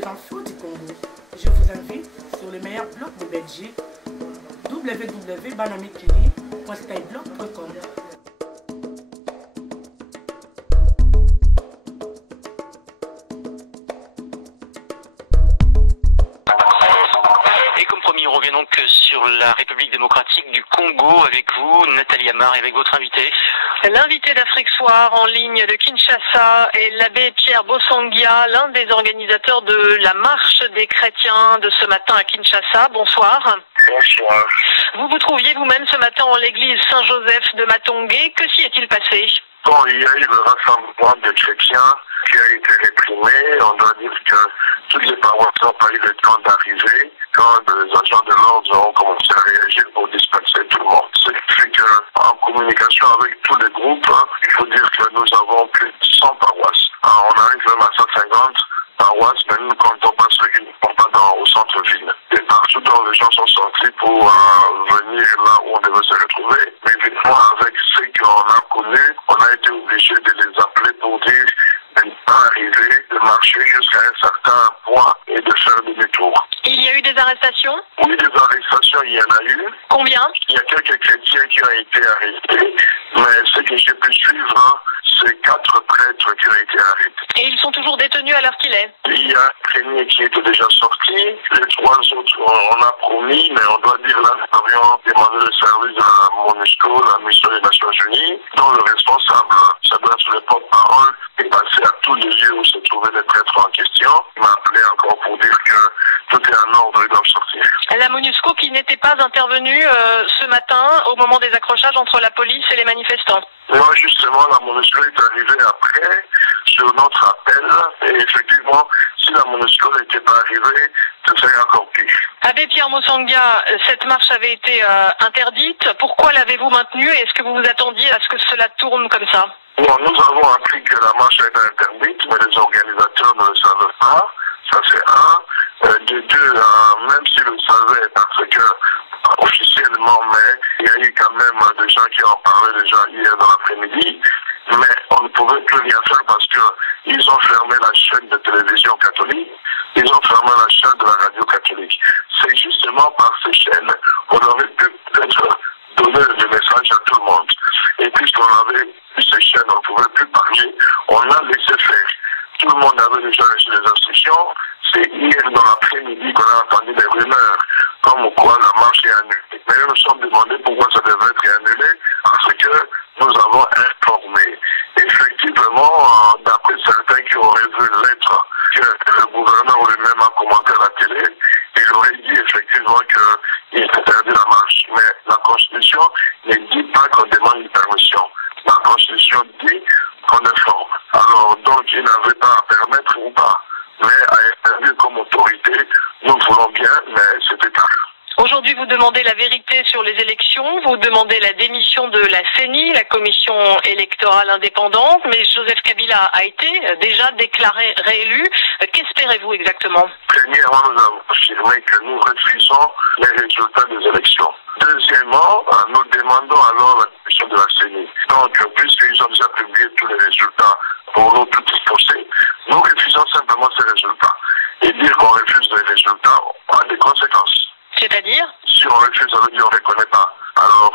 les infos du Congo. Je vous invite sur le meilleur blog de Belgique, www.banamikili.skyblog.com. Et comme promis, on revient donc sur la République démocratique du Congo avec vous, Nathalie Amar, et avec votre invité. L'invité d'Afrique Soir en ligne de Kinshasa est l'abbé Pierre Bosangia, l'un des organisateurs de la marche des chrétiens de ce matin à Kinshasa. Bonsoir. Bonsoir. Vous vous trouviez vous-même ce matin en l'église Saint-Joseph de Matongé. Que s'y est-il passé? Bon, il y a eu le rassemblement des chrétiens qui a été réprimé. On doit dire que toutes les paroisses n'ont pas eu le temps d'arriver quand les agents de l'ordre ont commencé à réagir pour disperser tout le monde. Ce qui fait qu'en communication avec tous les groupes, il faut dire que nous avons plus de 100 paroisses. Alors, on arrive même à 150 paroisses, mais nous ne comptons pas ceux qui ne sont pas au centre-ville. Et partout dont les gens sont sortis pour venir là où on devait se retrouver. Mais évidemment, avec ceux qu'on a connus, on a été obligé de les appeler pour dire de ne pas arriver, de marcher jusqu'à un certain point et de faire demi-tour. Il y a eu des arrestations? Oui, des arrestations, il y en a eu. Combien? Il y a quelques chrétiens qui ont été arrêtés, mais ce que j'ai pu suivre, c'est 4 prêtres qui ont été arrêtés. Et ils sont toujours détenus à l'heure qu'il est? Il y a un premier qui était déjà sorti, les 3 autres, on a promis, mais on doit dire là, nous avions demandé le service de la MONUSCO, la mission des Nations Unies, dont le responsable, ça doit être le porte-parole, est passé à tous les lieux où se trouvaient les prêtres en question. Il m'a appelé encore pour dire que tout est en ordre, ils doivent sortir. La MONUSCO qui n'était pas intervenue ce matin au moment des accrochages entre la police et les manifestants? Non, justement, la MONUSCO est arrivée après, sur notre appel, et effectivement, si la MONUSCO n'était pas arrivée, ce serait encore pire. Abbé Pierre Bosangia, cette marche avait été interdite. Pourquoi l'avez-vous maintenue et est-ce que vous vous attendiez à ce que cela tourne comme ça? Bon, nous avons appris que la marche était interdite, mais les organisateurs ne le savaient pas. Ça, c'est un. De deux, même s'ils le savaient, parce que officiellement, mais il y a eu quand même des gens qui en parlaient déjà hier dans l'après-midi, mais on ne pouvait plus rien faire parce qu'ils ont fermé la chaîne de télévision catholique, ils ont fermé la chaîne de la radio catholique. C'est justement par ces chaînes qu'on aurait pu peut-être donner le message à tout le monde. Et puisqu'on avait ces chaînes, on ne pouvait plus parler, on a laissé faire. Tout le monde avait déjà reçu les instructions. C'est hier dans l'après-midi qu'on a entendu des rumeurs comme quoi la marche est annulée. Mais nous nous sommes demandé pourquoi ça devait être annulé, parce que nous avons informé. Effectivement, d'après certains qui auraient vu une lettre que le gouverneur lui-même a commenté à la télé, il aurait dit effectivement qu'il interdit la marche. Mais la Constitution ne dit pas qu'on demande une permission. La Constitution dit qu'on informe. Alors, donc, il n'avait pas à permettre ou pas. Mais à interdire comme autorité, nous voulons bien, mais c'était tard. Aujourd'hui, vous demandez la vérité sur les élections, vous demandez la démission de la CENI, la Commission électorale indépendante, mais Joseph Kabila a été déjà déclaré réélu. Qu'espérez-vous exactement? Premièrement, nous avons affirmé que nous refusons les résultats des élections. Deuxièmement, nous demandons alors la démission de la CENI. Donc, puisqu'ils ont déjà publié tous les résultats, pour nous tout est faussé, nous refusons simplement ces résultats. Et dire qu'on refuse les résultats a des conséquences. C'est-à-dire? Si on refuse, ça veut dire qu'on ne reconnaît pas. Alors,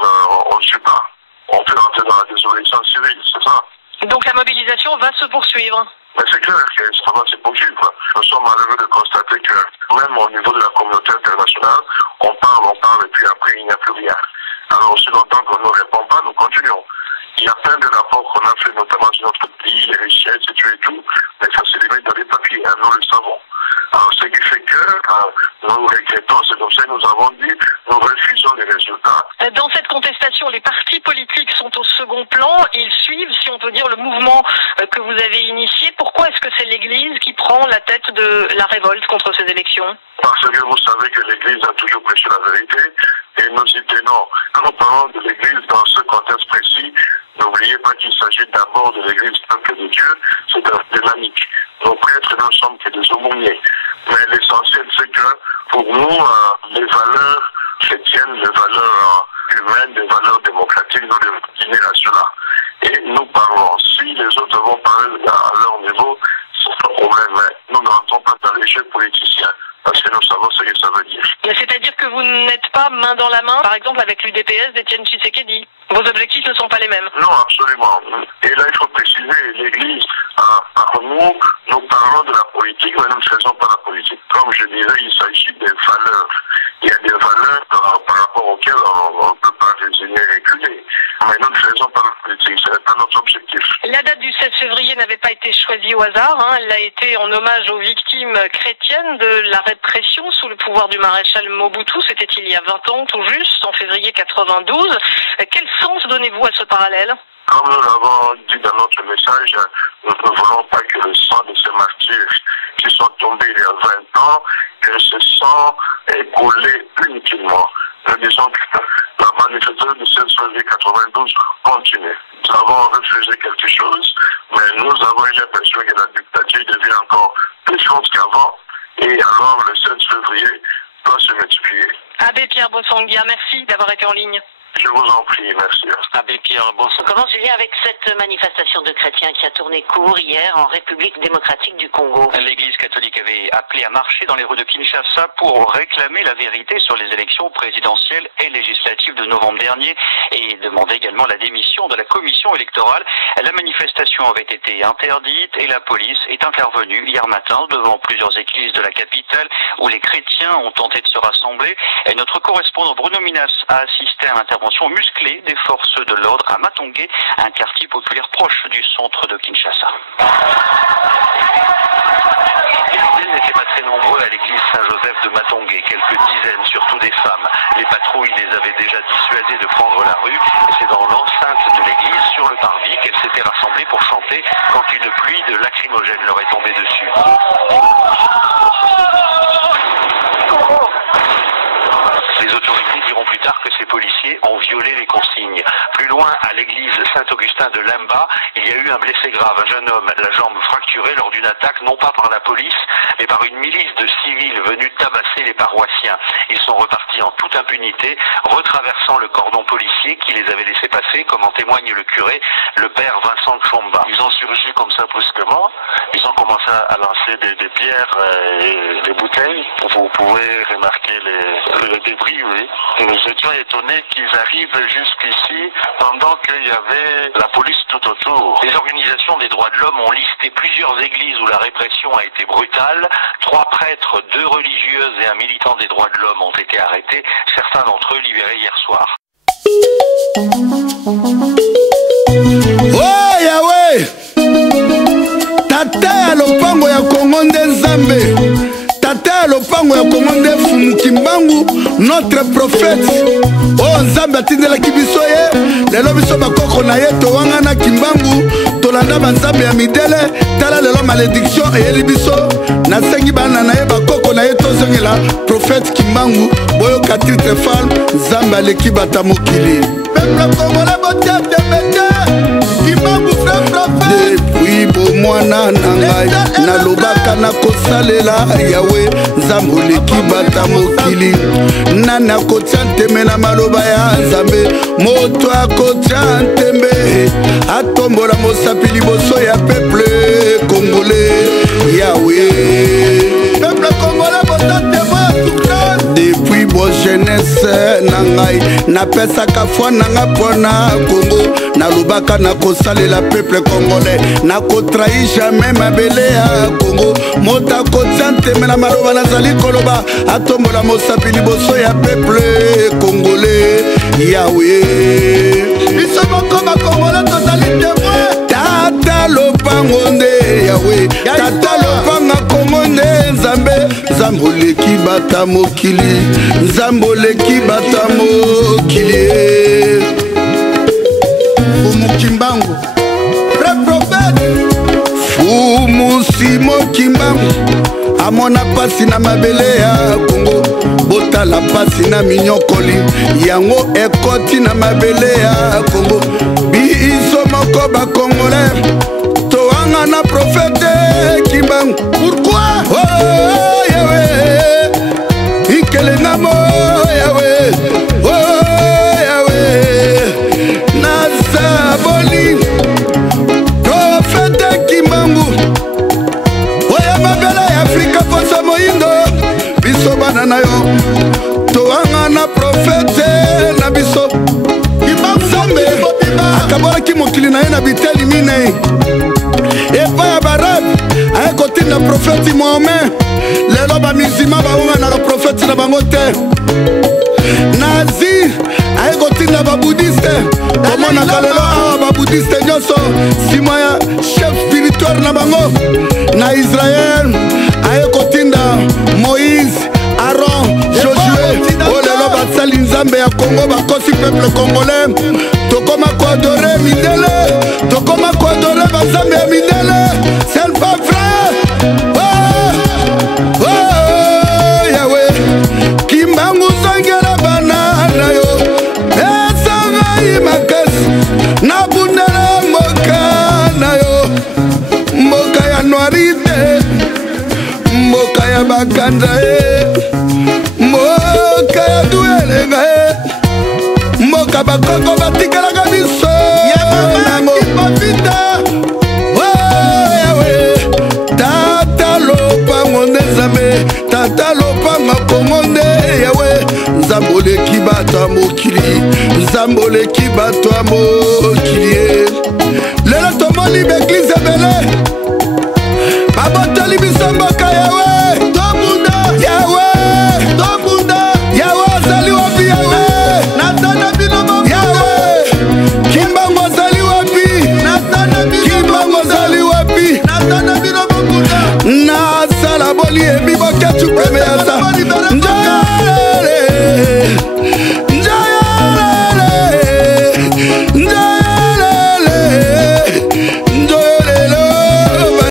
on ne suit pas. On peut entrer dans la désobéissance civile, c'est ça. Donc la mobilisation va se poursuivre? Mais c'est clair que ça va se poursuivre. Nous sommes malheureux de constater que même au niveau de la communauté internationale, on parle, et puis après, il n'y a plus rien. Alors, aussi longtemps qu'on ne répond pas, nous continuons. Il y a plein de rapports qu'on a fait, notamment sur notre pays, les richesses et tout, mais ça se limite dans les papiers, nous le savons. Alors, ce qui fait que nous regrettons, c'est comme ça que nous avons dit, nous refusons les résultats. Dans cette contestation, les partis politiques sont au second plan. Ils suivent, si on peut dire, le mouvement que vous avez initié. Pourquoi est-ce que c'est l'Église qui prend la tête de la révolte contre ces élections? Parce que vous savez que l'Église a toujours prêché la vérité et nous y tenons. Quand nous parlons de l'Église dans ce contexte précis, n'oubliez pas qu'il s'agit d'abord de l'Église peuple de Dieu, c'est un dynamique. Nos prêtres ne sommes que des aumôniers. Mais l'essentiel, c'est que pour nous, les valeurs chrétiennes, les valeurs humaines, les valeurs démocratiques, nous les tenir à cela. Et nous parlons. Si les autres vont parler à leur niveau, c'est un problème. Mais nous ne rentrons pas dans les jeux pour l'UDPS d'Étienne Tshisekedi. Vos objectifs ne sont pas les mêmes. Non, absolument. Et là, il faut préciser, l'Église, nous parlons de la politique, mais nous ne faisons pas la politique. Comme je disais, il s'agit des valeurs. Il y a des valeurs par rapport auxquelles on ne peut pas désigner reculer. Mais nous ne faisons pas la politique, ce n'est pas notre objectif. La date du 16 février n'avait pas été choisie au hasard. Elle a été en hommage aux victimes chrétiennes de la répression sous le pouvoir du maréchal Mobutu. C'était il y a 20 ans, tout juste, en février 92. Quel sens donnez-vous à ce parallèle ? Comme nous l'avons dit dans notre message, nous ne voulons pas que le sang de ces martyrs qui sont tombés il y a 20 ans, et ce sang écoulé inutilement. Nous disons que la manifestation du 16 février 92 continue. Nous avons refusé quelque chose, mais nous avons eu l'impression que la dictature devient encore plus forte qu'avant, et alors le 16 février doit se multiplier. Abbé Pierre Bossangia, merci d'avoir été en ligne. Je vous en prie, merci. Abbé Pierre Bossangia. On commence bien avec cette manifestation de chrétiens qui a tourné court hier en République démocratique du Congo. L'Église catholique avait appelé à marcher dans les rues de Kinshasa pour réclamer la vérité sur les élections présidentielles et législatives de novembre dernier et demander également la démission de la commission électorale. La manifestation avait été interdite et la police est intervenue hier matin devant plusieurs églises de la capitale où les chrétiens ont tenté de se rassembler. Et notre correspondant Bruno Minas a assisté à l'intervention musclée des forces de l'ordre à Matongé, un quartier populaire proche du centre de Kinshasa. Les fidèles n'étaient pas très nombreux à l'église Saint-Joseph de Matongé, quelques dizaines, surtout des femmes. Les patrouilles les avaient déjà dissuadées de prendre la rue, et c'est dans l'enceinte de l'église, sur le parvis, qu'elles s'étaient rassemblées pour chanter quand une pluie de lacrymogènes leur est tombée dessus. Les autorités diront plus tard que ces policiers ont violé les consignes. Plus loin, à l'église Saint-Augustin de Lemba, il y a eu un blessé grave, un jeune homme, la jambe fracturée lors d'une attaque, non pas par la police, mais par une milice de civils venus tabasser les paroissiens. Ils sont repartis en toute impunité, retraversant le cordon policier qui les avait laissés passer, comme en témoigne le curé, le père Vincent Chomba. Ils ont surgi comme ça brusquement, ils ont commencé à lancer des pierres et des bouteilles. Vous pouvez remarquer les débris, oui. Nous étions étonnés qu'ils arrivent jusqu'ici pendant qu'il y avait la police tout autour. Les organisations des droits de l'homme ont listé plusieurs églises où la répression a été brutale. 3 prêtres, 2 religieuses et un militant des droits de l'homme ont été arrêtés, certains d'entre eux libérés hier soir. Oh Yahweh, tata ya lopango ya Kongo nde Nzambe, tata ya lopango ya Kongo nde Fumu Kimbangu, notre prophète. Oh Nzambe atindelaki biso ye, lelo biso bakoko na ye towangana Kimbangu, tolanda banzambe ya midele, tala lelo malédiction eyeli biso, nasengi bana na ye bakoko na ye tozongela prophète Kimbangu, boyoka titre femme, Nzambe aleki bata mokili. Peuple congolais botia tebete, Kimbangu frère prophète. Depuis bomwana na ngai, nalobaka nakosalela Yawe, Nzambe oleki bata mokili. Nani akotia nteme na maloba ya Nzambe, moto akotia ntembe, atombola mosapi liboso ya peuple congolais. Yawe, peuple congolais botatema souffrance. Depuis bo jeunesse na ngai, napesaka foi nanga mpona Congo, nalobaka nakosalela peuple congolais, nakotrahi jamais mabele ya Congo. Moto akotia nteme na maloba nazali koloba, atombola mosapi liboso ya peuple congolais. Yawe, biso moko bakongolais tozali témoin. Tata lopango nde Yawe, tata lopanga Kongo nde Nzambe, Nzambe oleki bata mokili, Nzambe oleki bata mokili. Fumu Kimbangu, vrai prophète. Fumu Simo Kimbangu, amona pasi na mabele ya Kongo, botala pasi na minyokoli, yango ekoti na mabele ya Kongo. Biso moko ba Congolais, toanga na prophète Kimbangu. Pourquoi? Oh Yahweh, ikelenga mo Yahweh, oh Yahweh, nazaboli prophète Kimbangu. Oya mabele ya Afrika kosa moyindo, biso bana na yo, toanga na prophète na biso. akabolaki mokili na ye na biteli minei epai ya barabe aye kotinda profeti Mohamed lelo bamisima baonganaka profeti na bango te nazi aye kotinda babudiste omonaka lelo awa babudiste nyonso nsima ya chef spirituel na bango na Israel aye kotinda Moïse Aaron Josué o lelo basali nzambe ya Congo bakosi peuple congolais tokoma koadore mindele tokoma koadore banzambe ya mindele c'est pas vrai oh yawe kimbangu zongela banana yo esanga imakasi na bundela mboka na yo mboka ya noirite mboka ya bakanda mboka ya duelenga mboka bakoko batikalaka biso yamamapita yawe tata lopango nde nzambe tata lopango kongo nde yawe nzambe oleki bato ya mokili nzambe oleki bato ya mokili lelo tomoni baeglize ebele babotoli biso mboka yawe